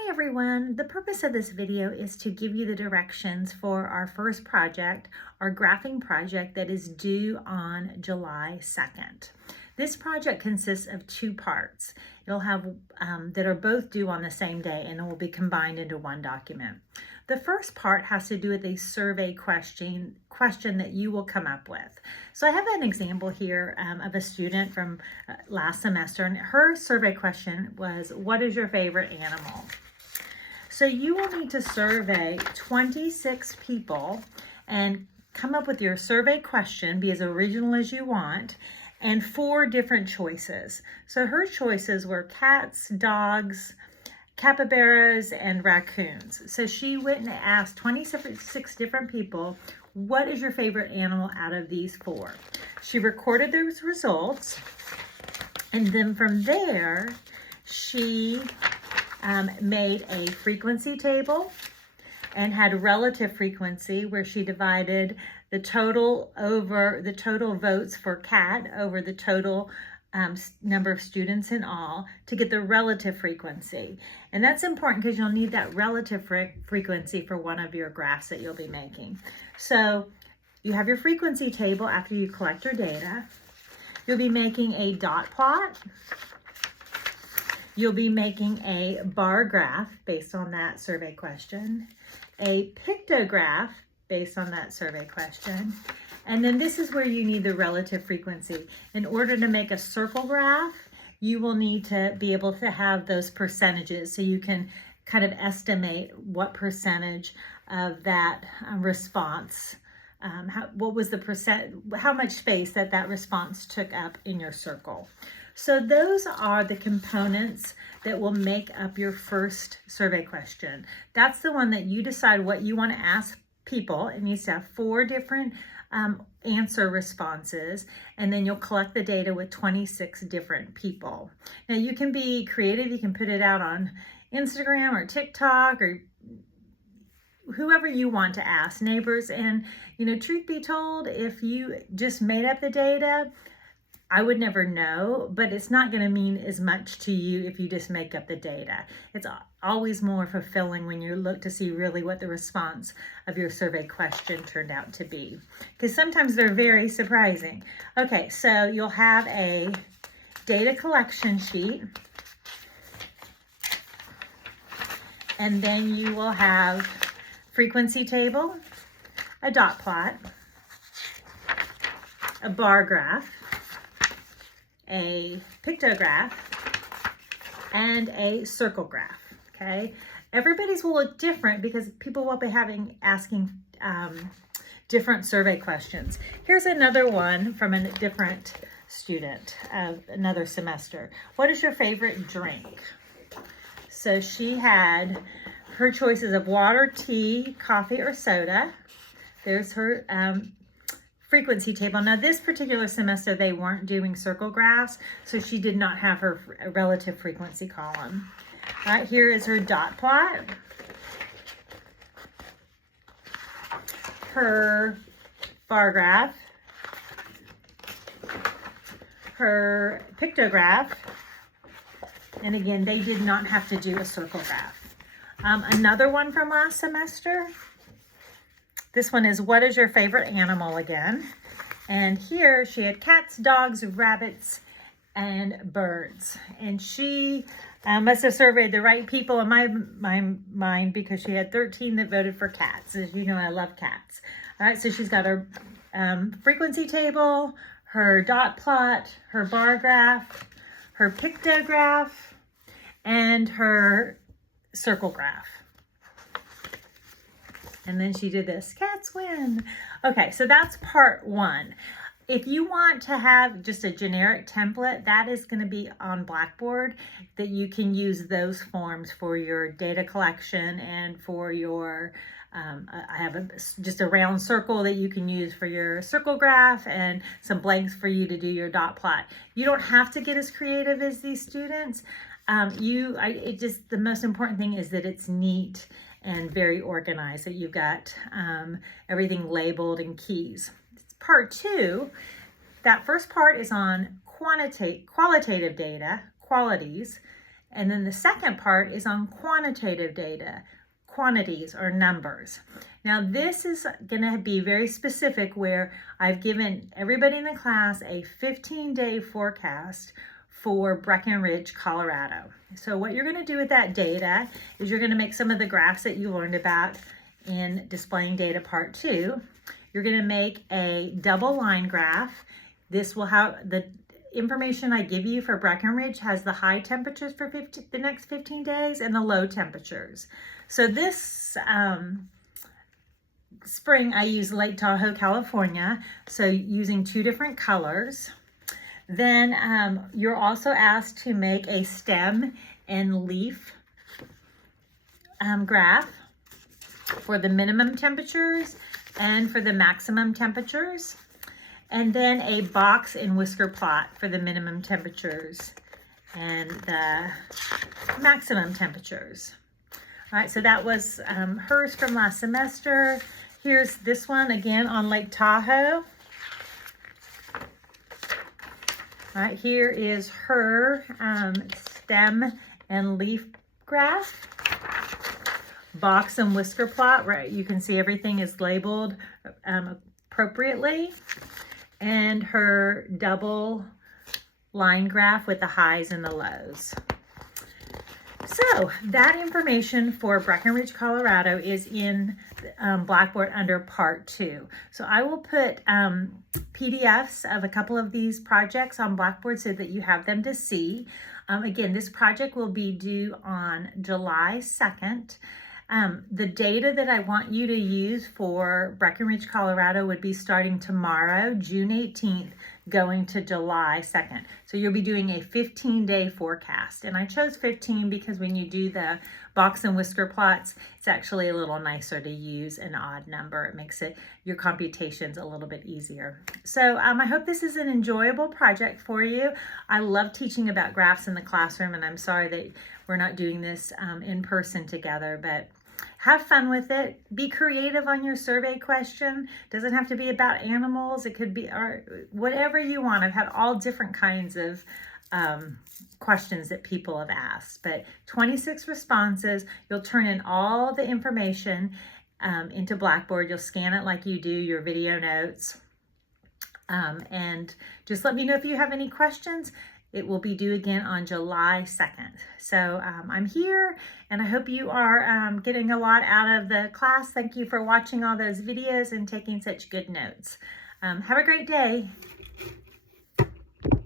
Hi everyone, the purpose of this video is to give you the directions for our first project, our graphing project that is due on July 2nd. This project consists of two parts. You'll have that are both due on the same day and it will be combined into one document. The first part has to do with a survey question that you will come up with. So I have an example here of a student from last semester, and her survey question was, what is your favorite animal? So you will need to survey 26 people and come up with your survey question, be as original as you want, and 4 different choices. So her choices were cats, dogs, capybaras, and raccoons. So she went and asked 26 different people, what is your favorite animal out of these 4? She recorded those results, and then from there, she made a frequency table and had relative frequency where she divided the total votes for cat over the total number of students in all to get the relative frequency. And that's important because you'll need that relative frequency for one of your graphs that you'll be making. So you have your frequency table after you collect your data. You'll be making a dot plot. You'll be making a bar graph based on that survey question, a pictograph based on that survey question, and then this is where you need the relative frequency. In order to make a circle graph, you will need to be able to have those percentages so you can kind of estimate what percentage of that response, what was the percent, how much space that response took up in your circle. So those are the components that will make up your first survey question. That's the one that you decide what you want to ask people. It needs to have 4 different answer responses, and then you'll collect the data with 26 different people. Now you can be creative, you can put it out on Instagram or TikTok or whoever you want to ask, neighbors. And truth be told, if you just made up the data, I would never know, but it's not going to mean as much to you if you just make up the data. It's always more fulfilling when you look to see really what the response of your survey question turned out to be, because sometimes they're very surprising. Okay, so you'll have a data collection sheet, and then you will have frequency table, a dot plot, a bar graph, a pictograph, and a circle graph. Okay, everybody's will look different because people will be asking different survey questions. Here's another one from a different student of another semester. What is your favorite drink? So she had her choices of water, tea, coffee, or soda. There's her frequency table. Now this particular semester they weren't doing circle graphs, so she did not have her relative frequency column. All right, here is her dot plot, her bar graph, her pictograph, and again they did not have to do a circle graph. Another one from last semester, this one is, what is your favorite animal again? And here she had cats, dogs, rabbits, and birds. And she must have surveyed the right people in my mind because she had 13 that voted for cats. As you know, I love cats. All right, so she's got her frequency table, her dot plot, her bar graph, her pictograph, and her circle graph. And then she did this, cats win. Okay, so that's part 1. If you want to have just a generic template, that is going to be on Blackboard, that you can use those forms for your data collection and for your, I have just a round circle that you can use for your circle graph and some blanks for you to do your dot plot. You don't have to get as creative as these students. The most important thing is that it's neat and very organized, that you've got everything labeled and keys. Part 2, that first part is on qualitative data, qualities, And then the second part is on quantitative data, quantities or numbers. Now this is going to be very specific, where I've given everybody in the class a 15-day forecast for Breckenridge, Colorado. So what you're going to do with that data is you're going to make some of the graphs that you learned about in Displaying Data Part 2. You're going to make a double line graph. This will have the information I give you for Breckenridge has the high temperatures for the next 15 days and the low temperatures. So this spring I used Lake Tahoe, California, so using 2 different colors. Then you're also asked to make a stem and leaf graph for the minimum temperatures and for the maximum temperatures. And then a box and whisker plot for the minimum temperatures and the maximum temperatures. All right, so that was hers from last semester. Here's this one again on Lake Tahoe. All right, here is her stem and leaf graph. Box and whisker plot, right? You can see everything is labeled appropriately. And her double line graph with the highs and the lows. So that information for Breckenridge, Colorado is in Blackboard under Part 2. So I will put PDFs of a couple of these projects on Blackboard so that you have them to see. Again, this project will be due on July 2nd. The data that I want you to use for Breckenridge, Colorado would be starting tomorrow, June 18th, going to July 2nd. So you'll be doing a 15-day forecast. And I chose 15 because when you do the box and whisker plots, it's actually a little nicer to use an odd number. It makes your computations a little bit easier. So I hope this is an enjoyable project for you. I love teaching about graphs in the classroom, and I'm sorry that we're not doing this in person together, but have fun with it. Be creative on your survey question. Doesn't have to be about animals. It could be whatever you want. I've had all different kinds of questions that people have asked, but 26 responses. You'll turn in all the information into Blackboard. You'll scan it like you do your video notes. And just let me know if you have any questions. It will be due again on July 2nd. So I'm here, and I hope you are getting a lot out of the class. Thank you for watching all those videos and taking such good notes. Have a great day.